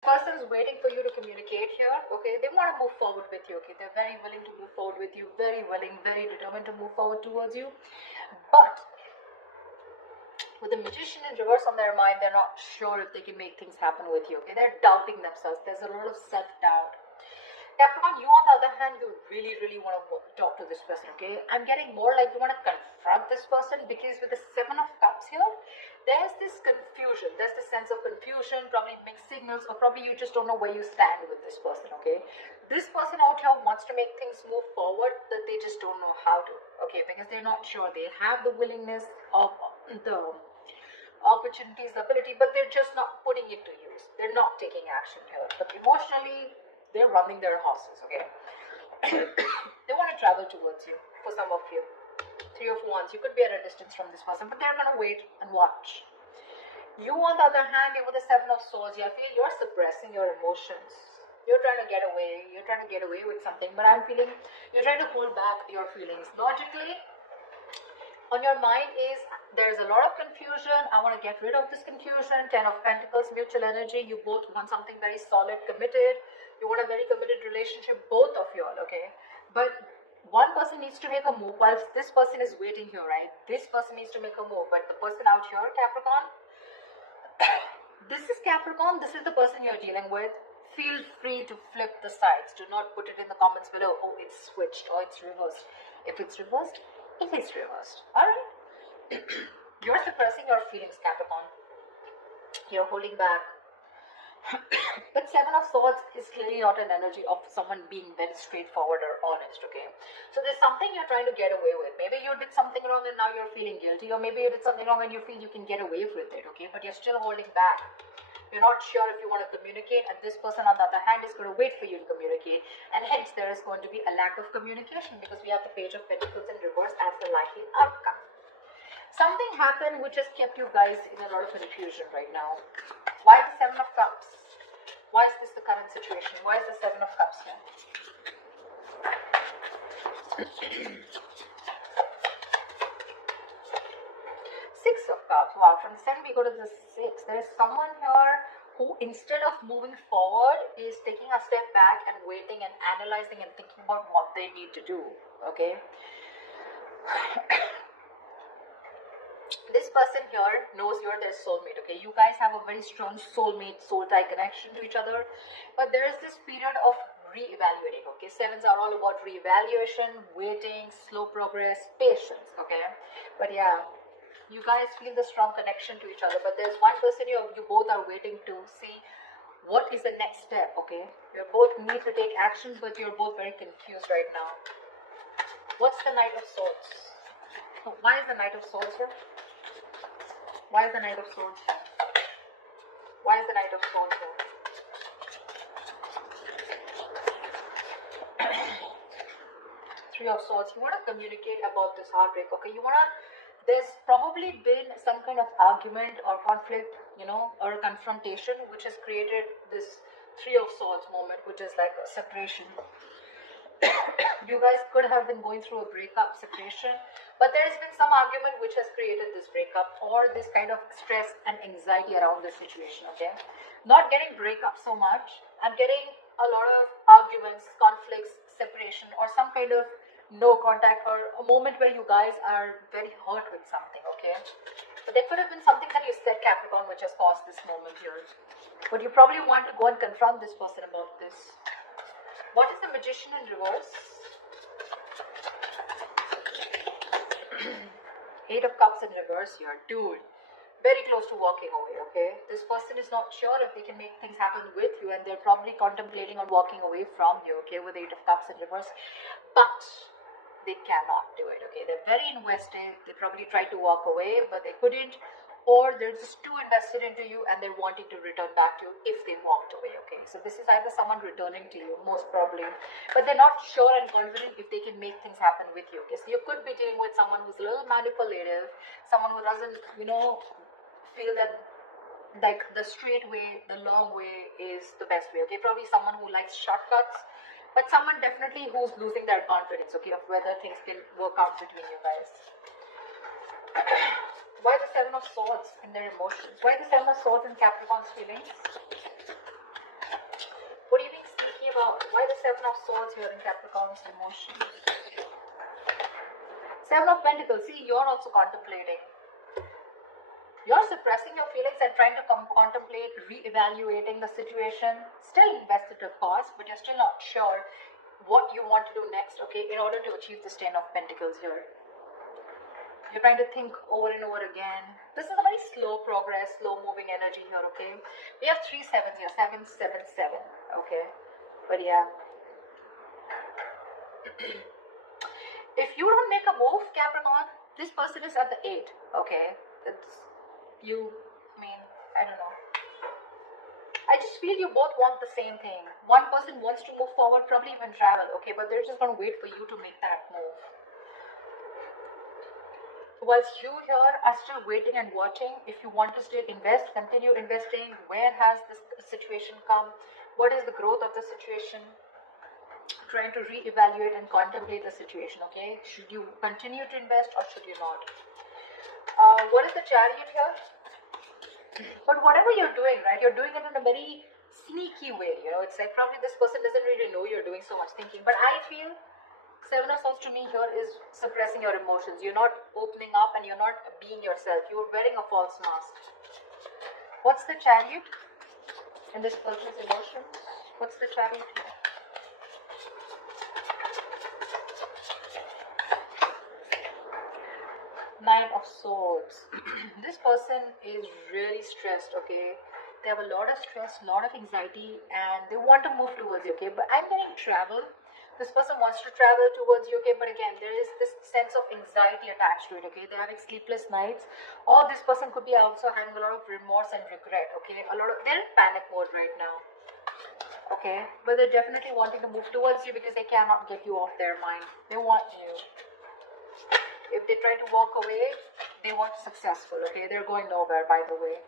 Person's waiting for you to communicate here, okay? They want to move forward with you, okay? They're very willing to move forward with you, very willing, very determined to move forward towards you. But with the Magician in reverse on their mind, they're not sure if they can make things happen with you, okay? They're doubting themselves. There's a lot of self-doubt. Capricorn, you on the other hand, you really, really want to talk to this person, okay? I'm getting more like you want to confront this person, because with the Seven of Cups here, there's this confusion. There's this sense of confusion, probably mixed signals, or probably you just don't know where you stand with this person, okay? This person out here wants to make things move forward, but they just don't know how to, okay? Because they're not sure. They have the willingness of the opportunities, the ability, but they're just not putting it to use. They're not taking action here. But emotionally, they're running their horses, okay? They want to travel towards you, for some of you. Three of Wands, you could be at a distance from this person, but they're going to wait and watch. You, on the other hand, you're with the Seven of Swords. I feel you're suppressing your emotions. You're trying to get away. You're trying to get away with something, but I'm feeling you're trying to hold back your feelings. Logically, on your mind is there's a lot of confusion. I want to get rid of this confusion. Ten of Pentacles, mutual energy. You both want something very solid, committed. You want a very committed relationship, both of you all, okay? But one person needs to make a move whilst this person is waiting here, right? This person needs to make a move, but the person out here, Capricorn, this is Capricorn, this is the person you're dealing with. Feel free to flip the sides. Do not put it in the comments below, oh, it's switched or it's reversed. If it's reversed, it is reversed. Alright? You're suppressing your feelings, Capricorn. You're holding back. But Seven of Swords is clearly not an energy of someone being very straightforward or honest, okay? So there's something you're trying to get away with. Maybe you did something wrong and now you're feeling guilty, or maybe you did something wrong and you feel you can get away with it, okay? But you're still holding back. You're not sure if you want to communicate, and this person on the other hand is going to wait for you to communicate, and hence there is going to be a lack of communication, because we have the Page of Pentacles in reverse as the likely outcome. Something happened which has kept you guys in a lot of confusion right now. Why the Seven of Cups? Why is this the current situation? Why is the Seven of Cups here? Six of Cups. Wow, from the 7 we go to the 6. There is someone here who, instead of moving forward, is taking a step back and waiting and analyzing and thinking about what they need to do, okay? This person here knows you're their soulmate, okay? You guys have a very strong soulmate, soul-tie connection to each other. But there is this period of re-evaluating, okay? Sevens are all about re-evaluation, waiting, slow progress, patience, okay? But yeah, you guys feel the strong connection to each other. But there's one person you both are waiting to see what is the next step, okay? You both need to take action, but you're both very confused right now. What's the Knight of Swords? Why is the Knight of Swords here? Why is the Knight of Swords here? Why is the Knight of Swords here? Three of Swords. You want to communicate about this heartbreak, okay? You want to, there's probably been some kind of argument or conflict, you know, or a confrontation which has created this Three of Swords moment, which is like a separation. You guys could have been going through a breakup, separation, but there's been some argument which has created this breakup or this kind of stress and anxiety around this situation, okay? Not getting breakup so much. I'm getting a lot of arguments, conflicts, separation, or some kind of no contact, or a moment where you guys are very hurt with something, okay? But there could have been something that you said, Capricorn, which has caused this moment here. But you probably want to go and confront this person about this. What is the Magician in reverse? Eight of Cups in reverse here. Dude, very close to walking away, okay? This person is not sure if they can make things happen with you, and they're probably contemplating on walking away from you, okay, with the Eight of Cups in reverse. But they cannot do it, okay? They're very invested. They probably tried to walk away, but they couldn't. Or they're just too invested into you and they're wanting to return back to you if they walked away, okay? So this is either someone returning to you, most probably, but they're not sure and confident if they can make things happen with you, okay? So you could be dealing with someone who's a little manipulative, someone who doesn't, you know, feel that like the straight way, the long way is the best way, okay? Probably someone who likes shortcuts, but someone definitely who's losing their confidence, okay, of whether things can work out between you guys. Why the Seven of Swords in their emotions? Why the Seven of Swords in Capricorn's feelings? Why the Seven of Swords here in Capricorn's emotions? Seven of Pentacles. See, you're also contemplating. You're suppressing your feelings and trying to contemplate re-evaluating the situation. Still invested, of course, but you're still not sure what you want to do next, okay, in order to achieve this Ten of Pentacles here. You're trying to think over and over again. This is a very slow progress, slow moving energy here, okay. We have 3 sevens here, 7, 7, 7, okay. But yeah. If you don't make a move, Capricorn, this person is at the 8, okay. It's you, I don't know. I just feel you both want the same thing. One person wants to move forward, probably even travel, okay, but they're just going to wait for you to make that move. Whilst you here are still waiting and watching, if you want to still invest, continue investing. Where has this situation come? What is the growth of the situation? Trying to re-evaluate and contemplate the situation, okay? Should you continue to invest or should you not? What is the Chariot here? But whatever you're doing, right, you're doing it in a very sneaky way, you know. It's like probably this person doesn't really know you're doing so much thinking. But I feel Seven of Swords to me here is suppressing your emotions. You're not opening up and you're not being yourself. You're wearing a false mask. What's the Chariot in this person's emotions? What's the Chariot here? Nine of Swords. This person is really stressed, okay? They have a lot of stress, a lot of anxiety, and they want to move towards you, okay? But I'm getting travel. This person wants to travel towards you, okay? But again, there is this sense of anxiety attached to it, okay? They're having sleepless nights. Or this person could be also having a lot of remorse and regret, okay? They're in panic mode right now, okay? But they're definitely wanting to move towards you because they cannot get you off their mind. They want you. If they try to walk away, they weren't successful, okay? They're going nowhere, by the way.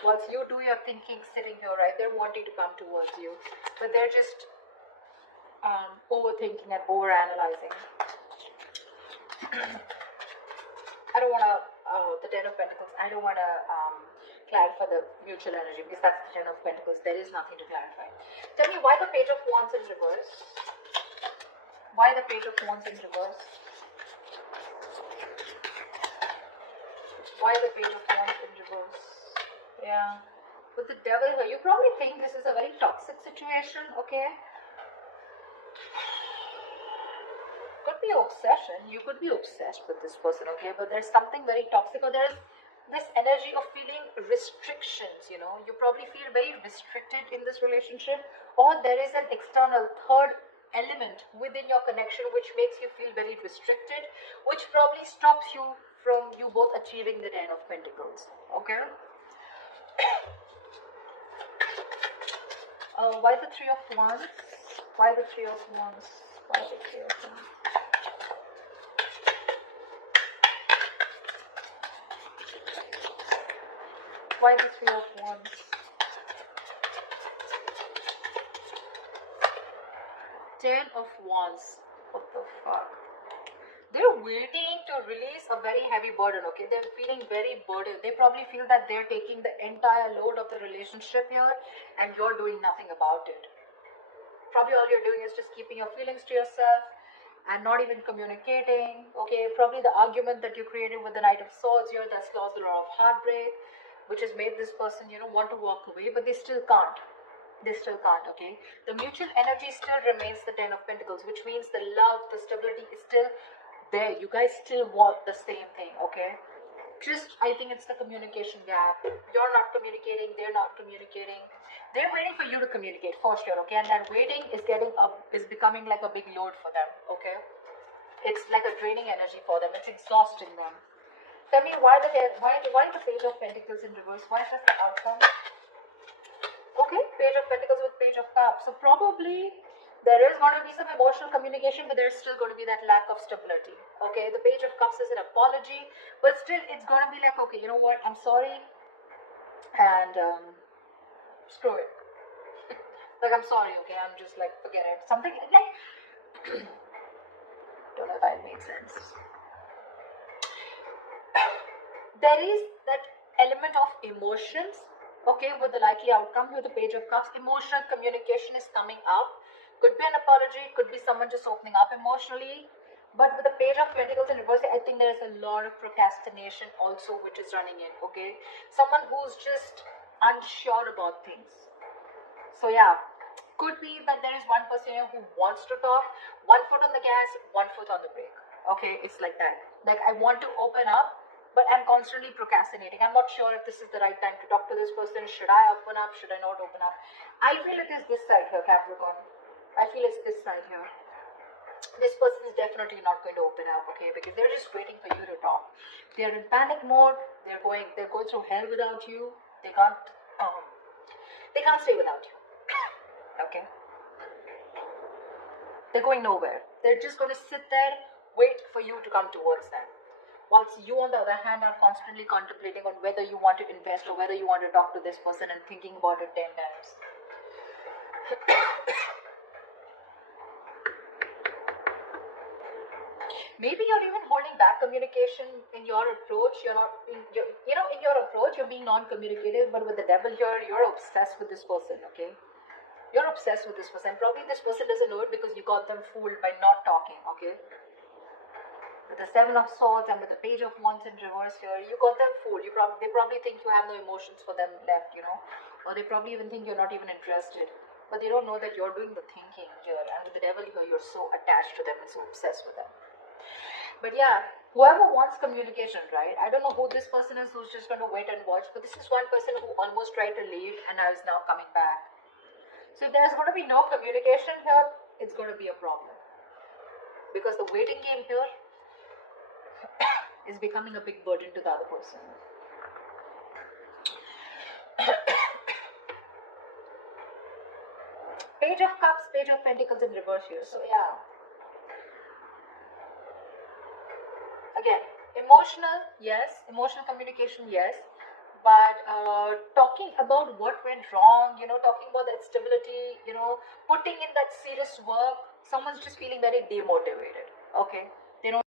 Once you do your thinking sitting here, right, they're wanting to come towards you. But they're just overthinking and overanalyzing. I don't want to, the Ten of Pentacles, I don't want to clarify the mutual energy because that's the Ten of Pentacles. There is nothing to clarify. Tell me why the Page of Wands in reverse? Why the Page of Wands in reverse? Why the Page of Wands in reverse? Yeah. With the Devil here, you probably think this is a very toxic situation, okay? Could be obsession. You could be obsessed with this person, okay? But there's something very toxic, or there's this energy of feeling restrictions, you know? You probably feel very restricted in this relationship, or there is an external third element within your connection which makes you feel very restricted, which probably stops you from you both achieving the Ten of Pentacles, okay? Why the Three of Wands? Why the Three of Wands? Why the Three of Wands? Why the Three of Wands? Ten of Wands. What the fuck? They're waiting to release a very heavy burden, okay? They're feeling very burdened. They probably feel that they're taking the entire load of the relationship here and you're doing nothing about it. Probably all you're doing is just keeping your feelings to yourself and not even communicating, okay? Probably the argument that you created with the Knight of Swords here that's caused a lot of heartbreak, which has made this person, you know, want to walk away, but they still can't. They still can't, okay? The mutual energy still remains the Ten of Pentacles, which means the love, the stability is still there. You guys still want the same thing, okay? Just, I think it's the communication gap. You're not communicating, they're not communicating. They're waiting for you to communicate for sure, okay? And that waiting is becoming like a big load for them, okay? It's like a draining energy for them. It's exhausting them. Tell me why the Page of Pentacles in reverse? Why is that the outcome? Okay, Page of Pentacles with Page of Cups. So probably there is going to be some emotional communication, but there's still going to be that lack of stability. Okay, the Page of Cups is an apology, but still it's going to be like, okay, you know what, I'm sorry, and screw it. Like, I'm sorry, okay, I'm just like, forget it. Something like, don't know if I made sense. There is that element of emotions, okay, with the likely outcome with the Page of Cups. Emotional communication is coming up. Could be an apology, could be someone just opening up emotionally. But with the Page of Pentacles in reverse, I think there's a lot of procrastination also which is running in, okay? Someone who's just unsure about things. So yeah, could be that there is one person here who wants to talk, one foot on the gas, one foot on the brake. Okay, it's like that. Like, I want to open up, but I'm constantly procrastinating. I'm not sure if this is the right time to talk to this person. Should I open up? Should I not open up? I feel it is this side here, Capricorn. I feel it's this side here. This person is definitely not going to open up, okay? Because they're just waiting for you to talk. They're in panic mode. They're going through hell without you. They can't stay without you. Okay? They're going nowhere. They're just going to sit there, wait for you to come towards them. Whilst you, on the other hand, are constantly contemplating on whether you want to invest or whether you want to talk to this person and thinking about it 10 times. Maybe you're even holding back communication in your approach. In your approach, you're being non-communicative, but with the devil here, you're obsessed with this person, okay? You're obsessed with this person. Probably this person doesn't know it because you got them fooled by not talking, okay? With the Seven of Swords and with the Page of Wands in reverse here, you got them fooled. They probably think you have no emotions for them left, or they probably even think you're not even interested. But they don't know that you're doing the thinking here. And with the devil here, you're so attached to them and so obsessed with them. But yeah, whoever wants communication, right? I don't know who this person is who's just going to wait and watch, but this is one person who almost tried to leave and now is now coming back. So if there's going to be no communication here, it's going to be a problem. Because the waiting game here is becoming a big burden to the other person. Page of Cups, Page of Pentacles in reverse here. So yeah. Again, emotional communication, yes, but talking about what went wrong, talking about that stability, putting in that serious work, someone's just feeling very demotivated, okay? They don't